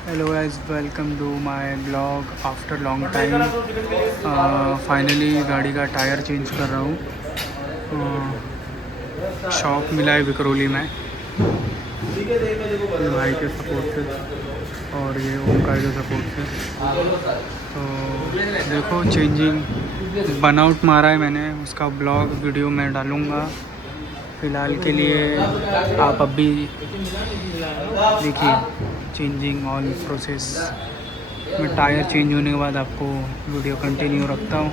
Hello guys, welcome to my blog after long time. Finally गाड़ी का tyre change कर रहा हूँ। शॉप मिला है विक्रोली में, ये भाई के सपोर्ट से और ये ओमकार के सपोर्ट से। तो देखो, चेंजिंग बनआउट मारा है मैंने, उसका ब्लॉग वीडियो मैं डालूँगा। फ़िलहाल के लिए आप अभी देखिए चेंजिंग ऑल प्रोसेस। मैं टायर चेंज होने के बाद आपको वीडियो कंटिन्यू रखता हूँ।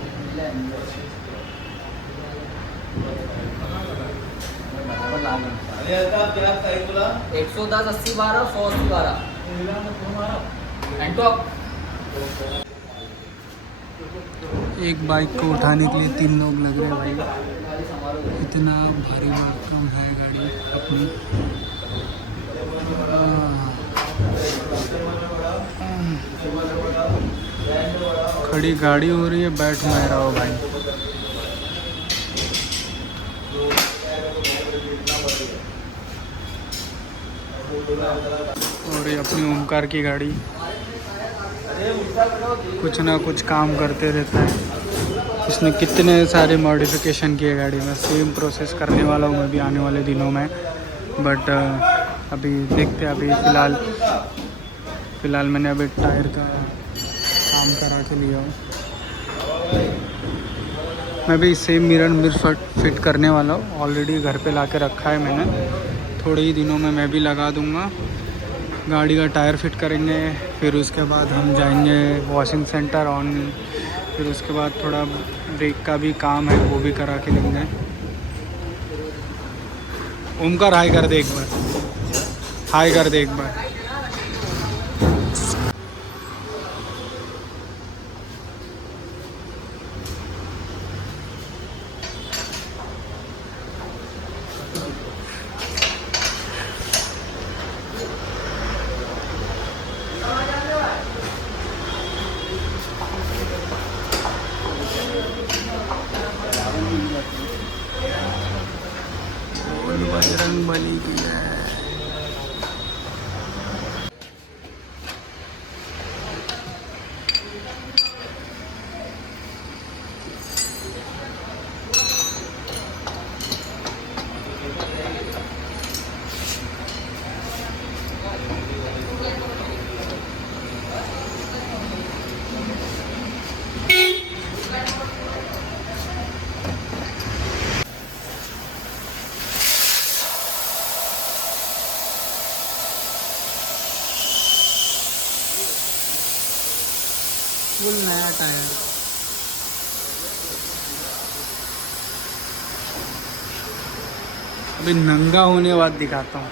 एक सौ 10 80 12 100 80 12 एक बाइक को उठाने के लिए 3 लोग लग रहे हैं भाई, इतना भारी भरकम है गाड़ी अपनी। खड़ी गाड़ी हो रही है, बैठ नहीं रहा हो भाई। और ये अपनी ओमकार की गाड़ी कुछ ना कुछ काम करते रहता है। इसने कितने सारे मॉडिफिकेशन किए गाड़ी में, सेम प्रोसेस करने वाला हूँ मैं भी आने वाले दिनों में। बट अभी देखते हैं। अभी फ़िलहाल मैंने अभी टायर का काम करा के लिया हूँ। मैं भी सेम मिरर फिट करने वाला हूँ, ऑलरेडी घर पे ला के रखा है मैंने। थोड़े ही दिनों में मैं भी लगा दूँगा। गाड़ी का टायर फिट करेंगे, फिर उसके बाद हम जाएंगे वॉशिंग सेंटर ऑन। फिर उसके बाद थोड़ा ब्रेक का भी काम है, वो भी करा के लेंगे। ओमकार हाई कर दे एक बार, हाई कर दे एक बार। बजरंग बली की है। फुल नया टायर। अभी नंगा होने बाद दिखाता हूँ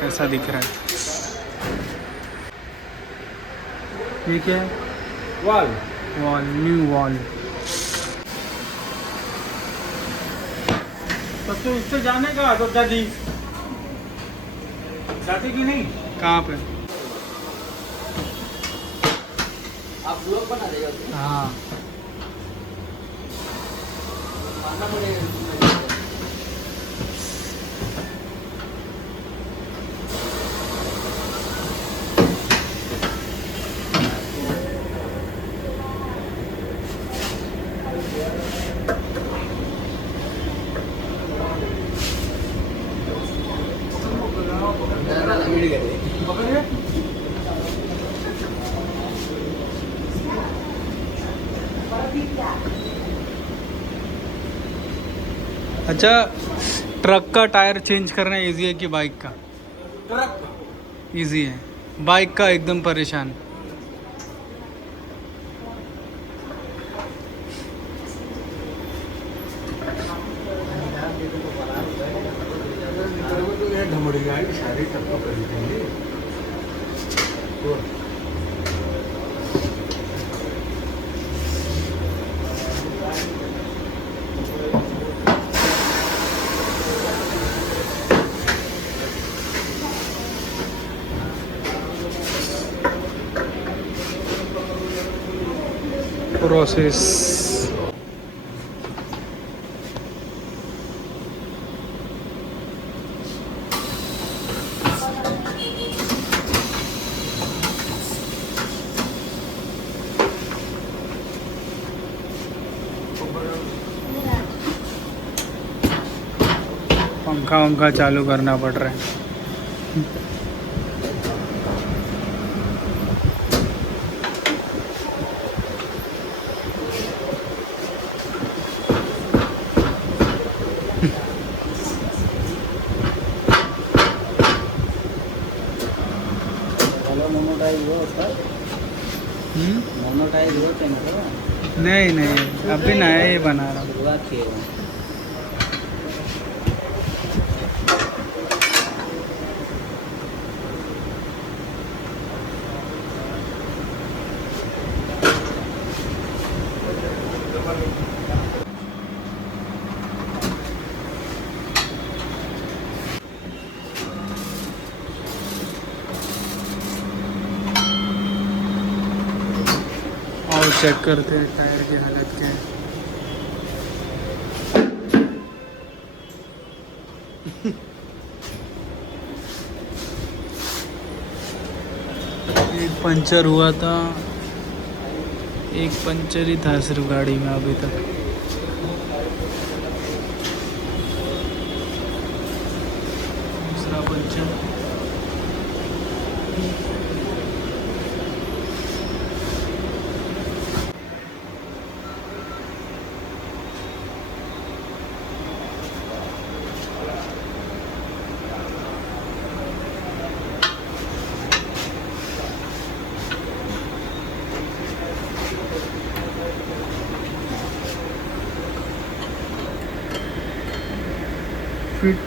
कैसा दिख रहा है। ये क्या है? Wall wall, new wall. तो इससे जाने का तो दादी जाती कि नहीं? कहाँ पे? आप ब्लॉग बना रहे हो? हाँ, मानना पड़ेगा। अच्छा, ट्रक का टायर चेंज करना इजी है कि बाइक का? ट्रक इजी है, बाइक का एकदम परेशान। ढमड़ी गाड़ी सारी टक्कर कर देंगे। प्रोसेस पंखा वंखा चालू करना पड़ रहा है। मोनोटाइज हो उसका, हम्म? मोनोटाइज हो चैनल नहीं नहीं, अभी नया ही बना रहा हूँ। शुरुआत किए हुए। और चेक करते हैं टायर की हालत क्या है। एक पंचर हुआ था, एक पंचर ही था सिर्फ गाड़ी में अभी तक। दूसरा पंचर। फिट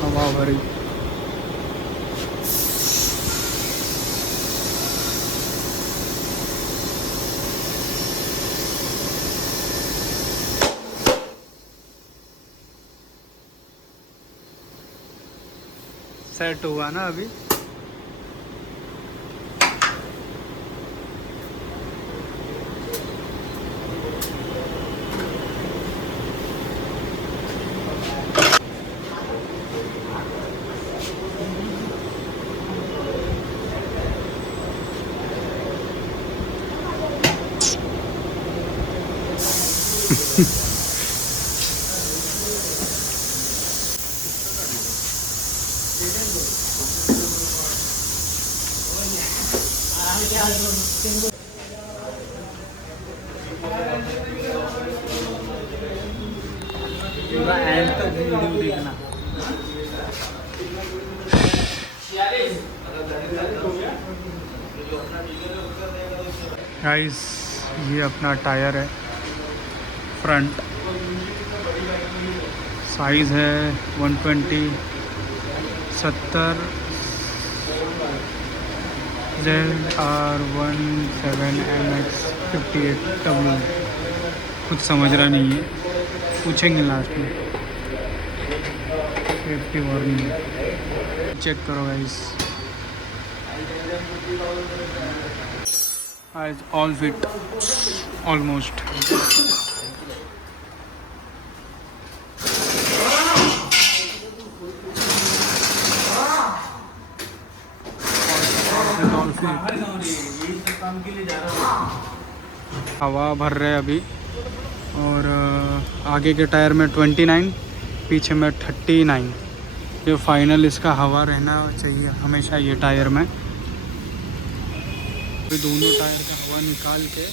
हवा भरी। सेट हुआ ना अभी। पूरा एंड तक वीडियो देखना। गाइस, ये अपना टायर है, फ्रंट साइज़ है 120 70 ZR17MX 58W। कुछ समझ रहा नहीं है, पूछेंगे लास्ट में। सेफ्टी वार्निंग चेक करो गाइस। आज ऑल फिट ऑलमोस्ट। हवा भर रहे अभी, और आगे के टायर में 29, पीछे में 39। ये फाइनल इसका हवा रहना चाहिए हमेशा ये टायर में। अभी दोनों टायर का हवा निकाल के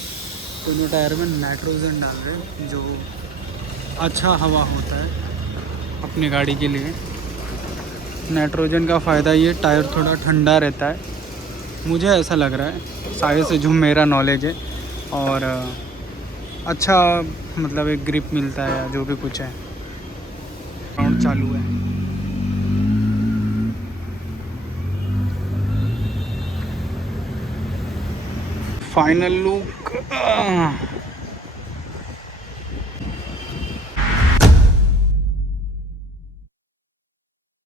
दोनों टायर में नाइट्रोजन डाल रहे हैं, जो अच्छा हवा होता है। अपनी गाड़ी के लिए। नाइट्रोजन का फ़ायदा ये टायर थोड़ा ठंडा रहता है, मुझे ऐसा लग रहा है शायद से, जो मेरा नॉलेज है। और अच्छा मतलब एक ग्रिप मिलता है या जो भी कुछ है। राउंड चालू है। Final look